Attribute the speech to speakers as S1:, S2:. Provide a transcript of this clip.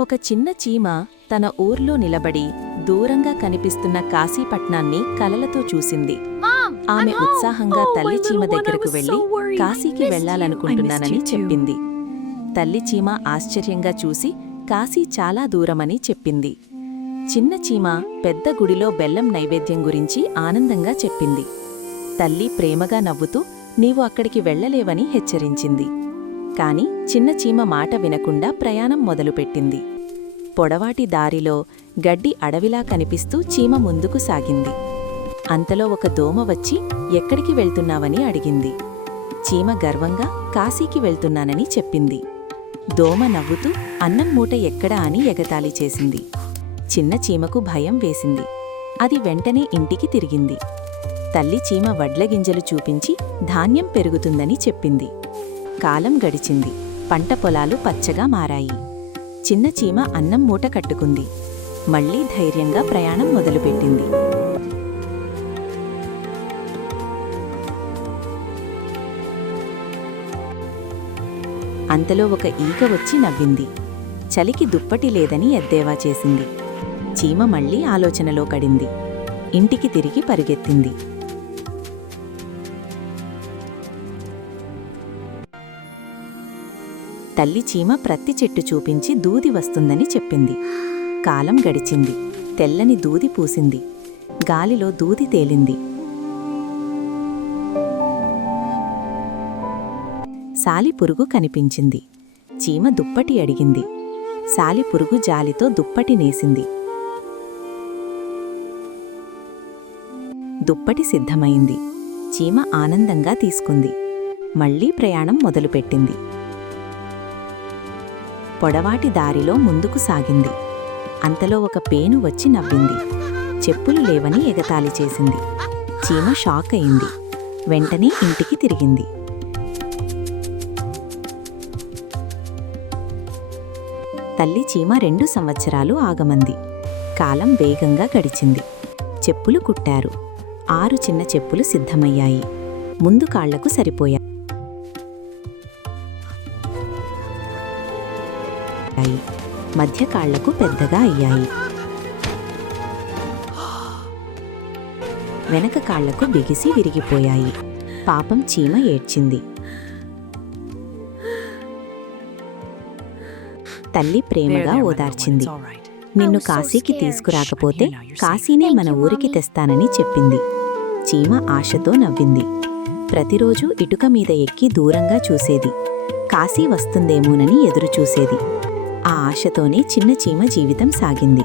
S1: ఒక చిన్న చీమ తన ఊర్లో నిలబడి దూరంగా కనిపిస్తున్న కాశీపట్నాన్ని కలలతో చూసింది. ఆమె ఉత్సాహంగా తల్లి చీమ దగ్గరకు వెళ్ళి కాశీకి వెళ్ళాలనుకుంటున్నానని చెప్పింది. తల్లి చీమ ఆశ్చర్యంగా చూసి కాశీ చాలా దూరమని చెప్పింది. చిన్న చీమ పెద్ద గుడిలో బెల్లం నైవేద్యం గురించి ఆనందంగా చెప్పింది. తల్లి ప్రేమగా నవ్వుతూ నీవు అక్కడికి వెళ్ళలేవని హెచ్చరించింది. కాని చిన్న చీమ మాట వినకుండా ప్రయాణం మొదలుపెట్టింది. పొడవాటి దారిలో గడ్డి అడవిలా కనిపిస్తూ చీమ ముందుకు సాగింది. అంతలో ఒక దోమ వచ్చి ఎక్కడికి వెళ్తున్నావని అడిగింది. చీమ గర్వంగా కాశీకి వెళ్తున్నానని చెప్పింది. దోమ నవ్వుతూ అన్నం మూట ఎక్కడా? అని ఎగతాళి చేసింది. చిన్న చీమకు భయం వేసింది. అది వెంటనే ఇంటికి తిరిగింది. తల్లి చీమ వడ్ల గింజలు చూపించి ధాన్యం పెరుగుతుందని చెప్పింది. కాలం గడిచింది. పంట పొలాలు పచ్చగా మారాయి. చిన్న చీమ అన్నం మూట కట్టుకుంది. మళ్ళీ ధైర్యంగా ప్రయాణం మొదలుపెట్టింది. అంతలో ఒక ఈగ వచ్చి నవ్వింది. చలికి దుప్పటి లేదని ఎద్దేవా చేసింది. చీమ మళ్ళీ ఆలోచనలో కడింది. ఇంటికి తిరిగి పరిగెత్తింది. తల్లి చీమ ప్రత్తి చెట్టు చూపించి దూది వస్తుందని చెప్పింది. కాలం గడిచింది. తెల్లని దూది పూసింది. గాలిలో దూది తేలింది. సాలిపురుగు కనిపించింది. చీమ దుప్పటి అడిగింది. సాలిపురుగు జాలితో దుప్పటి నేసింది. దుప్పటి సిద్ధమైంది. చీమ ఆనందంగా తీసుకుంది. మళ్ళీ ప్రయాణం మొదలుపెట్టింది. పొడవాటి దారిలో ముందుకు సాగింది. అంతలో ఒక పేను వచ్చి నవ్వింది. చెప్పులు లేవని ఎగతాళి చేసింది. చీమ షాక్ అయింది. వెంటనే ఇంటికి తిరిగింది. తల్లి చీమ రెండు సంవత్సరాలు ఆగమంది. కాలం వేగంగా గడిచింది. చెప్పులు కుట్టారు. ఆరు చిన్న చెప్పులు సిద్ధమయ్యాయి. ముందు కాళ్ళకు సరిపోయాయి. మధ్య కాళ్ళకు పెద్దగా అయ్యాయి. వెనక కాళ్ళకు బిగిసి విరిగిపోయాయి. పాపం చీమ ఏడ్చింది. తల్లి ప్రేమగా ఓదార్చింది. నిన్ను కాశీకి తీసుకురాకపోతే కాశీనే మన ఊరికి తెస్తానని చెప్పింది. చీమ ఆశతో నవ్వింది. ప్రతిరోజు ఇటుక మీద ఎక్కి దూరంగా చూసేది. కాశీ వస్తుందేమోనని ఎదురుచూసేది. ఆ ఆశతోనే చిన్న చీమ జీవితం సాగింది.